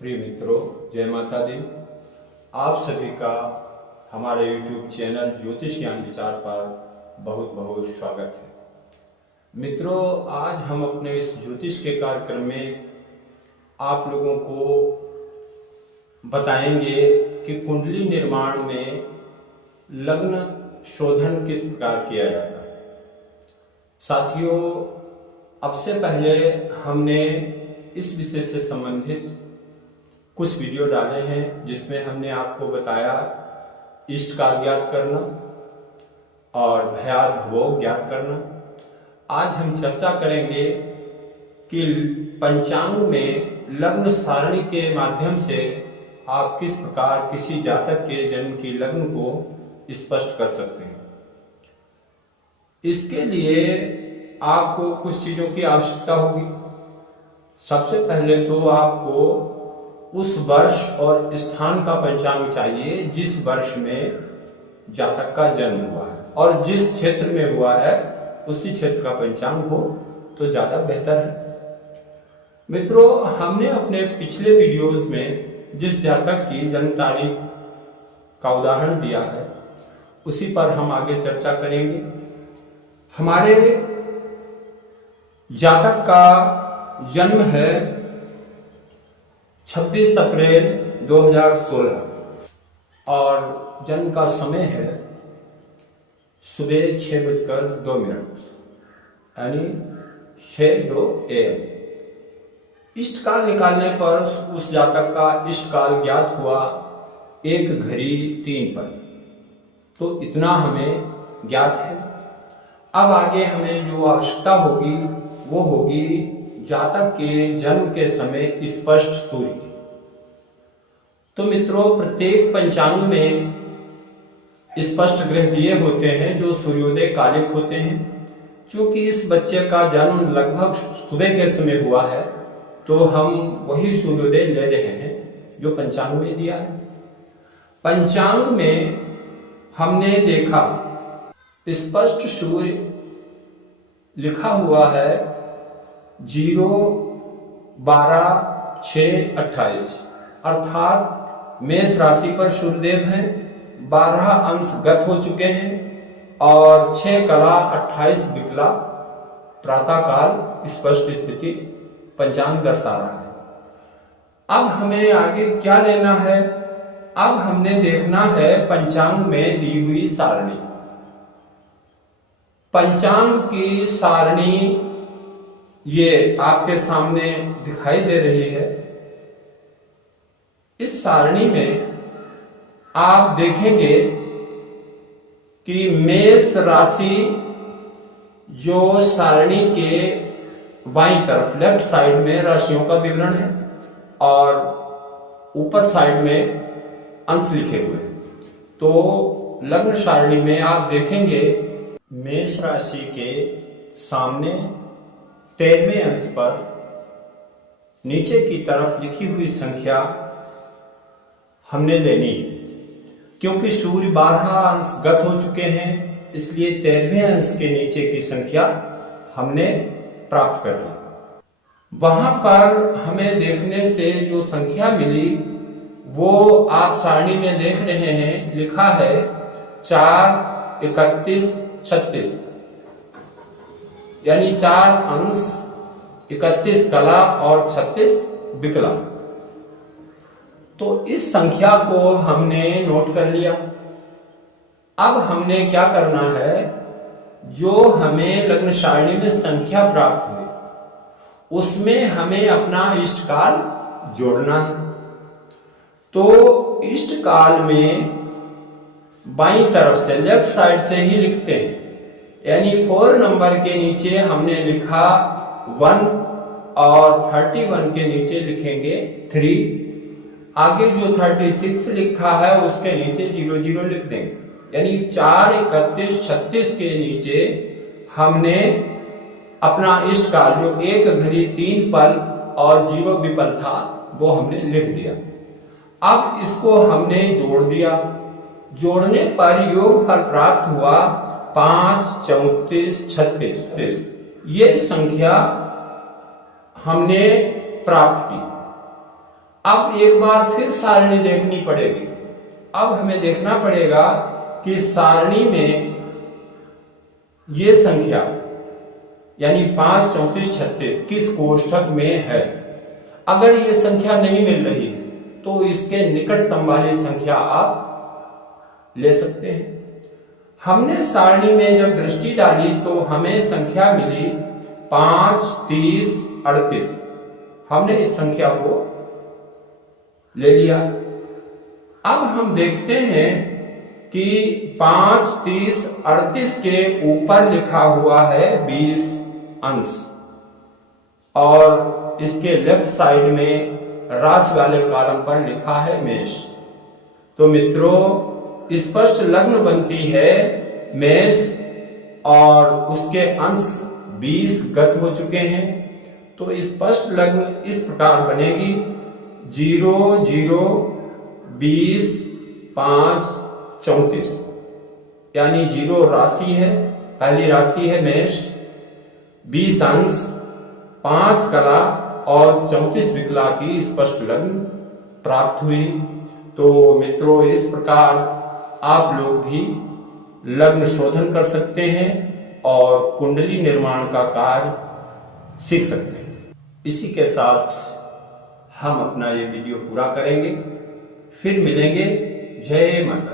प्रिय मित्रों, जय माता दी। आप सभी का हमारे YouTube चैनल ज्योतिष ज्ञान विचार पर बहुत बहुत स्वागत है। मित्रों, आज हम अपने इस ज्योतिष के कार्यक्रम में आप लोगों को बताएंगे कि कुंडली निर्माण में लग्न शोधन किस प्रकार किया जाता है। साथियों, अब से पहले हमने इस विषय से संबंधित कुछ वीडियो डाले हैं जिसमें हमने आपको बताया इष्ट काल ज्ञात करना और भयाद भोग ज्ञात करना। आज हम चर्चा करेंगे कि पंचांग में लग्न सारणी के माध्यम से आप किस प्रकार किसी जातक के जन्म की लग्न को स्पष्ट कर सकते हैं। इसके लिए आपको कुछ चीजों की आवश्यकता होगी। सबसे पहले तो आपको उस वर्ष और स्थान का पंचांग चाहिए जिस वर्ष में जातक का जन्म हुआ है, और जिस क्षेत्र में हुआ है उसी क्षेत्र का पंचांग हो तो ज्यादा बेहतर है। मित्रों, हमने अपने पिछले वीडियोस में जिस जातक की जन्म तारीख का उदाहरण दिया है उसी पर हम आगे चर्चा करेंगे। हमारे जातक का जन्म है 26 अप्रैल 2016 और जन्म का समय है सुबह 6:02 यानी 6:02 AM। इष्ट काल निकालने पर उस जातक का इष्ट काल ज्ञात हुआ 1:03 पर। तो इतना हमें ज्ञात है। अब आगे हमें जो आवश्यकता होगी वो होगी जातक के जन्म के समय स्पष्ट सूर्य की। तो मित्रों, प्रत्येक पंचांग में स्पष्ट ग्रह दिए होते हैं जो सूर्योदय कालिक होते हैं। चूंकि इस बच्चे का जन्म लगभग सुबह के समय हुआ है तो हम वही सूर्योदय ले रहे हैं जो पंचांग में दिया है। पंचांग में हमने देखा स्पष्ट सूर्य लिखा हुआ है 0/12/6/28 अर्थात मेष राशि पर सूर्यदेव हैं। 12 अंश गत हो चुके हैं और 6 कला 28 विकला प्रातः काल स्पष्ट स्थिति पंचांग दर्शा रहा है। अब हमें आगे क्या लेना है? अब हमने देखना है पंचांग में दी हुई सारणी। पंचांग की सारणी ये आपके सामने दिखाई दे रही है। इस सारणी में आप देखेंगे कि मेष राशि जो सारणी के बाईं तरफ लेफ्ट साइड में राशियों का विवरण है और ऊपर साइड में अंश लिखे हुए हैं। तो लग्न सारणी में आप देखेंगे मेष राशि के सामने 13वें अंश पर नीचे की तरफ लिखी हुई संख्या हमने लेनी है। क्योंकि सूर्य 12 अंश गत हो चुके हैं इसलिए 13वें अंश के नीचे की संख्या हमने प्राप्त कर ली। वहां पर हमें देखने से जो संख्या मिली वो आप सारणी में देख रहे हैं, लिखा है 4, 31, 36 यानी 4 अंश 31 कला और 36 विकला। तो इस संख्या को हमने नोट कर लिया। अब हमने क्या करना है, जो हमें लग्न सारणी में संख्या प्राप्त हुई उसमें हमें अपना इष्ट काल जोड़ना है। तो इष्ट काल में बाईं तरफ से लेफ्ट साइड से ही लिखते हैं, यानी 4 नंबर के नीचे हमने लिखा 1 और 31 के नीचे लिखेंगे 3। आगे जो 36 लिखा है उसके नीचे 00 लिख देंगे, यानी 4, 31, 36 के नीचे हमने अपना इष्ट काल जो 1:03 पल और 0 विपल था वो हमने लिख दिया। अब इसको हमने जोड़ दिया। जोड़ने पर योग फल प्राप्त हुआ 5, 34, 36। ये संख्या हमने प्राप्त की। अब एक बार फिर सारणी देखनी पड़ेगी। अब हमें देखना पड़ेगा कि सारणी में ये संख्या यानी 5, 34, 36 किस कोष्ठक में है। अगर ये संख्या नहीं मिल रही है तो इसके निकटतम वाली संख्या आप ले सकते हैं। हमने सारणी में जब दृष्टि डाली तो हमें संख्या मिली 5, 30, 38। हमने इस संख्या को ले लिया। अब हम देखते हैं कि 5, 30, 38 के ऊपर लिखा हुआ है 20 अंश और इसके लेफ्ट साइड में राशि वाले कॉलम पर लिखा है मेष। तो मित्रों स्पष्ट लग्न बनती है मेष और उसके अंश 20 गत हो चुके हैं। तो स्पष्ट लग्न इस प्रकार बनेगी 0, 0, 20, 5, 34 यानी 0 राशि है, पहली राशि है मेष, 20 अंश, 5 कला और 34 विकला की स्पष्ट लग्न प्राप्त हुई। तो मित्रों इस प्रकार आप लोग भी लग्न शोधन कर सकते हैं और कुंडली निर्माण का कार्य सीख सकते हैं। इसी के साथ हम अपना ये वीडियो पूरा करेंगे, फिर मिलेंगे। जय माता।